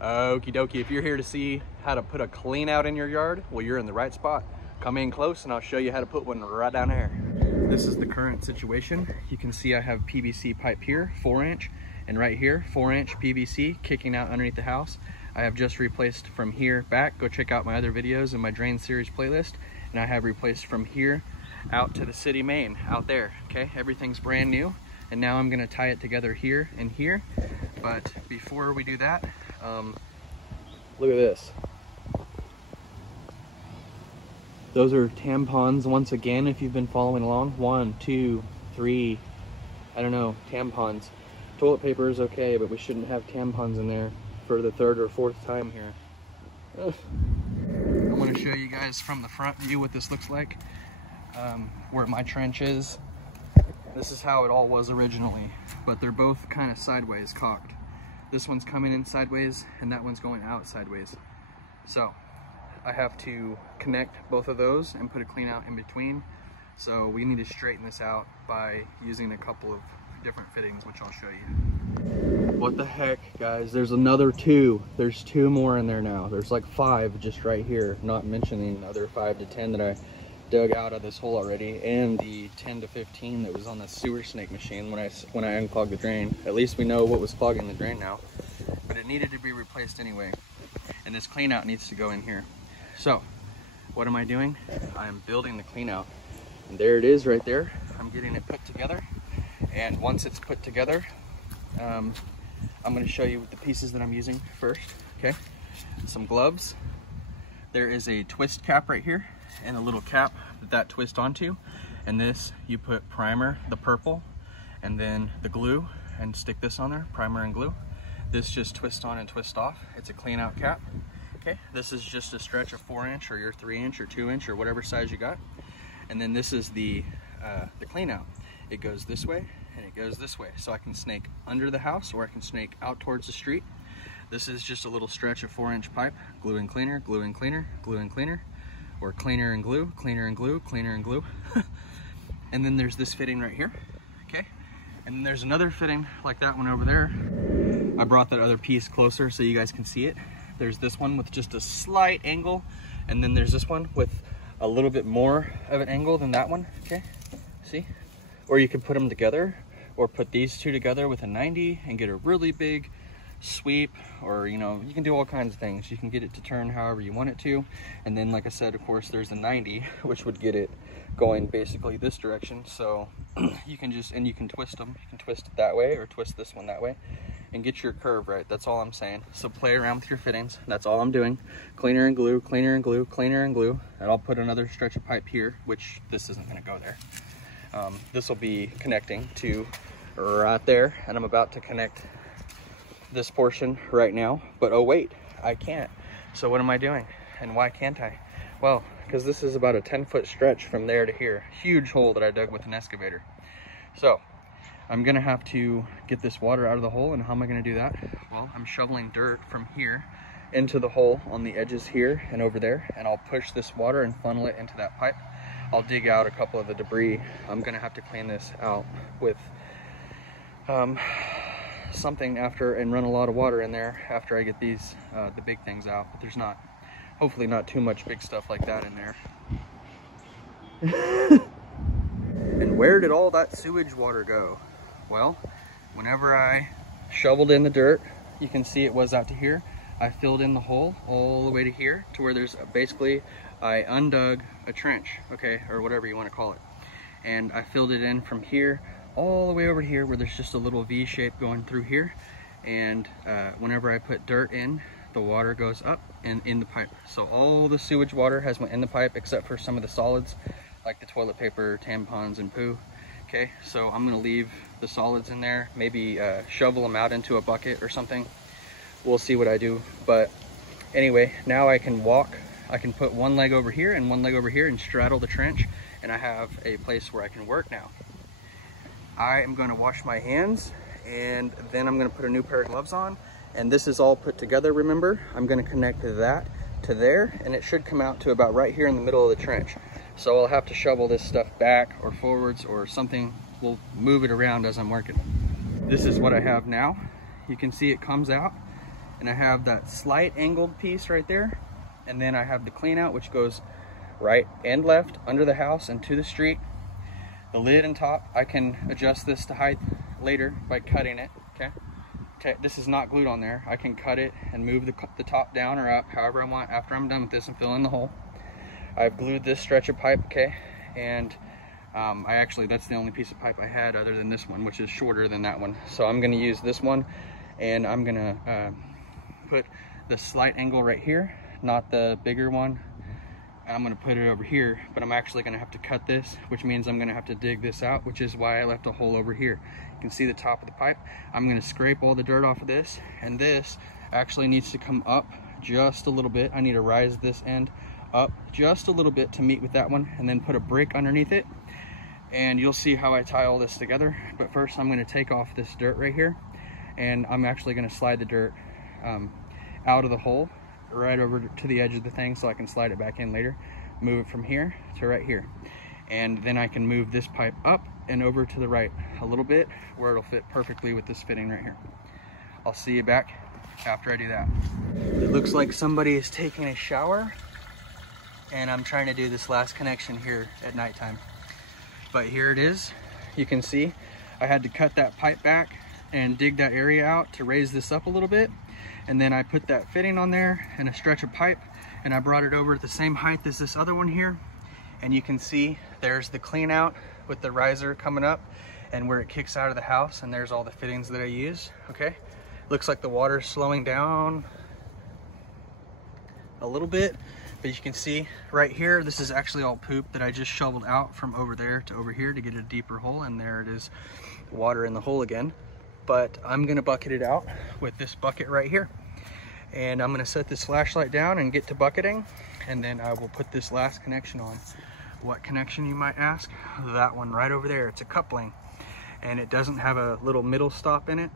Okie dokie, if you're here to see how to put a clean out in your yard, well, you're in the right spot. Come in close and I'll show you how to put one right down there. This is the current situation. You can see I have PVC pipe here, 4-inch, and right here, 4-inch PVC kicking out underneath the house. I have just replaced from here back. Go check out my other videos in my drain series playlist. And I have replaced from here out to the city main out there, okay? Everything's brand new. And now I'm gonna tie it together here and here. But before we do that, look at this. Those are tampons once again, if you've been following along. 1, 2, 3, I don't know, tampons. Toilet paper is okay, but we shouldn't have tampons in there for the 3rd or 4th time here. Ugh. I want to show you guys from the front view what this looks like, where my trench is. This is how it all was originally, but they're both kind of sideways cocked. This one's coming in sideways and that one's going out sideways. So I have to connect both of those and put a clean out in between. So we need to straighten this out by using a couple of different fittings, which I'll show you. What the heck, guys? There's another 2. There's 2 more in there now. There's like 5 just right here, not mentioning the other 5 to 10 that I dug out of this hole already, and the 10 to 15 that was on the sewer snake machine when I unclogged the drain. At least we know what was clogging the drain now, but it needed to be replaced anyway, and this clean out needs to go in here. So what am I doing? I'm building the clean out, and there it is right there. I'm getting it put together, and once it's put together, I'm going to show you the pieces that I'm using first. Okay, some gloves. There is a twist cap right here and a little cap that twists onto, and this you put primer, the purple, and then the glue, and stick this on there, primer and glue. This just twists on and twists off. It's a clean out cap. Okay, this is just a stretch of 4-inch or your 3-inch or 2-inch or whatever size you got, and then this is the clean out. It goes this way and it goes this way, so I can snake under the house or I can snake out towards the street. This is just a little stretch of 4-inch pipe, glue and cleaner, glue and cleaner, glue and cleaner, or cleaner and glue, cleaner and glue, cleaner and glue. And then there's this fitting right here, okay? And then there's another fitting like that one over there. I brought that other piece closer so you guys can see it. There's this one with just a slight angle, and then there's this one with a little bit more of an angle than that one, okay? See? Or you can put them together, or put these 2 together with a 90 and get a really big sweep, or you know, you can do all kinds of things. You can get it to turn however you want it to, and then like I said, of course, there's the 90, which would get it going basically this direction. So you can just, and you can twist them. You can twist it that way or twist this one that way and get your curve right. That's all I'm saying. So play around with your fittings. That's all I'm doing. Cleaner and glue, cleaner and glue, cleaner and glue. And I'll put another stretch of pipe here, which this isn't going to go there. This will be connecting to right there, and I'm about to connect this portion right now, but oh wait, I can't. So what am I doing, and why can't I? Well, because this is about a 10-foot stretch from there to here. Huge hole that I dug with an excavator. So I'm gonna have to get this water out of the hole, and how am I gonna do that? Well, I'm shoveling dirt from here into the hole on the edges here and over there, and I'll push this water and funnel it into that pipe. I'll dig out a couple of the debris. I'm gonna have to clean this out with something after, and run a lot of water in there after I get these the big things out, but there's not, hopefully not too much big stuff like that in there. And where did all that sewage water go? Well, whenever I shoveled in the dirt, you can see it was out to here. I filled in the hole all the way to here, to where there's basically, I undug a trench, okay, or whatever you want to call it, and I filled it in from here all the way over here, where there's just a little V shape going through here, and whenever I put dirt in, the water goes up and in the pipe. So all the sewage water has went in the pipe except for some of the solids like the toilet paper, tampons, and poo. Okay, so I'm gonna leave the solids in there, maybe shovel them out into a bucket or something. We'll see what I do, but anyway, now I can walk. I can put one leg over here and one leg over here and straddle the trench, and I have a place where I can work now. I am going to wash my hands, and then I'm going to put a new pair of gloves on, and this is all put together, remember? I'm going to connect that to there, and it should come out to about right here in the middle of the trench. So I'll have to shovel this stuff back or forwards or something. We'll move it around as I'm working. This is what I have now. You can see it comes out, and I have that slight angled piece right there, and then I have the clean out, which goes right and left under the house and to the street. The lid and top, I can adjust this to height later by cutting it, okay? This is not glued on there. I can cut it and move the top down or up however I want after I'm done with this and fill in the hole. I've glued this stretch of pipe, okay? And that's the only piece of pipe I had other than this one, which is shorter than that one. So I'm gonna use this one, and I'm gonna put the slight angle right here, not the bigger one. I'm gonna put it over here, but I'm actually gonna have to cut this, which means I'm gonna have to dig this out, which is why I left a hole over here. You can see the top of the pipe. I'm gonna scrape all the dirt off of this, and this actually needs to come up just a little bit. I need to rise this end up just a little bit to meet with that one, and then put a brick underneath it, and you'll see how I tie all this together. But first I'm gonna take off this dirt right here, and I'm actually gonna slide the dirt out of the hole right over to the edge of the thing so I can slide it back in later, move it from here to right here, and then I can move this pipe up and over to the right a little bit where it'll fit perfectly with this fitting right here. I'll see you back after I do that. It looks like somebody is taking a shower, and I'm trying to do this last connection here at nighttime. But here it is. You can see I had to cut that pipe back and dig that area out to raise this up a little bit, and then I put that fitting on there and a stretch of pipe, and I brought it over at the same height as this other one here, and you can see there's the clean out with the riser coming up and where it kicks out of the house, and there's all the fittings that I use. Okay, looks like the water's slowing down a little bit, but you can see right here, this is actually all poop that I just shoveled out from over there to over here to get a deeper hole, and there it is, water in the hole again. But I'm gonna bucket it out with this bucket right here, and I'm gonna set this flashlight down and get to bucketing, and then I will put this last connection on. What connection, you might ask? That one right over there. It's a coupling, and it doesn't have a little middle stop in it.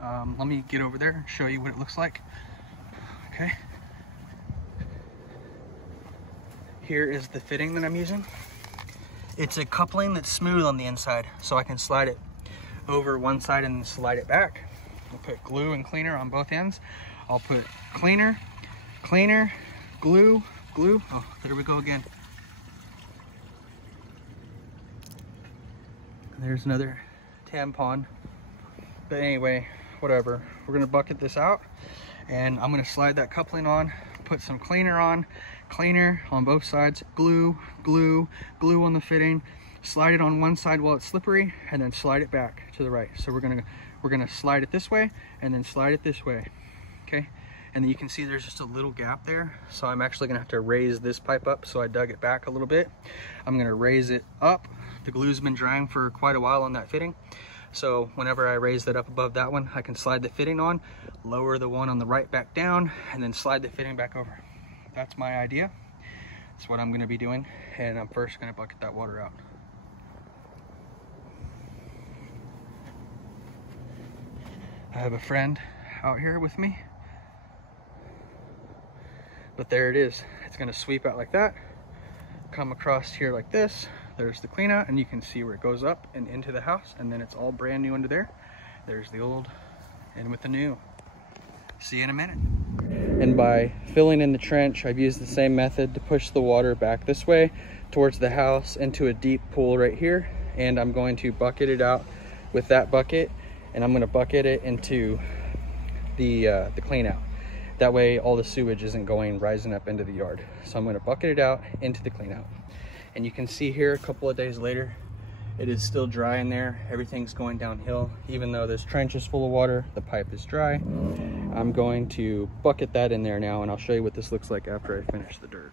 Let me get over there and show you what it looks like. Okay. Here is the fitting that I'm using. It's a coupling that's smooth on the inside, so I can slide it over one side and then slide it back. I'll put glue and cleaner on both ends. I'll put cleaner, glue. Oh, there we go again. There's another tampon. But anyway, whatever. We're gonna bucket this out, and I'm gonna slide that coupling on, put some cleaner on both sides, glue on the fitting, slide it on one side while it's slippery, and then slide it back to the right. So we're gonna slide it this way and then slide it this way, okay? And then you can see there's just a little gap there, so I'm actually gonna have to raise this pipe up, so I dug it back a little bit. I'm gonna raise it up. The glue's been drying for quite a while on that fitting, so whenever I raise that up above that one, I can slide the fitting on, lower the one on the right back down, and then slide the fitting back over. That's my idea. That's what I'm gonna be doing, and I'm first gonna bucket that water out. I have a friend out here with me, but there it is. It's gonna sweep out like that, come across here like this. There's the clean out, and you can see where it goes up and into the house, and then it's all brand new under there. There's the old and with the new. See you in a minute. And by filling in the trench, I've used the same method to push the water back this way towards the house into a deep pool right here, and I'm going to bucket it out with that bucket, and I'm going to bucket it into the clean out. That way all the sewage isn't rising up into the yard. So I'm going to bucket it out into the clean out. And you can see here a couple of days later, it is still dry in there. Everything's going downhill. Even though this trench is full of water, the pipe is dry. I'm going to bucket that in there now, and I'll show you what this looks like after I finish the dirt.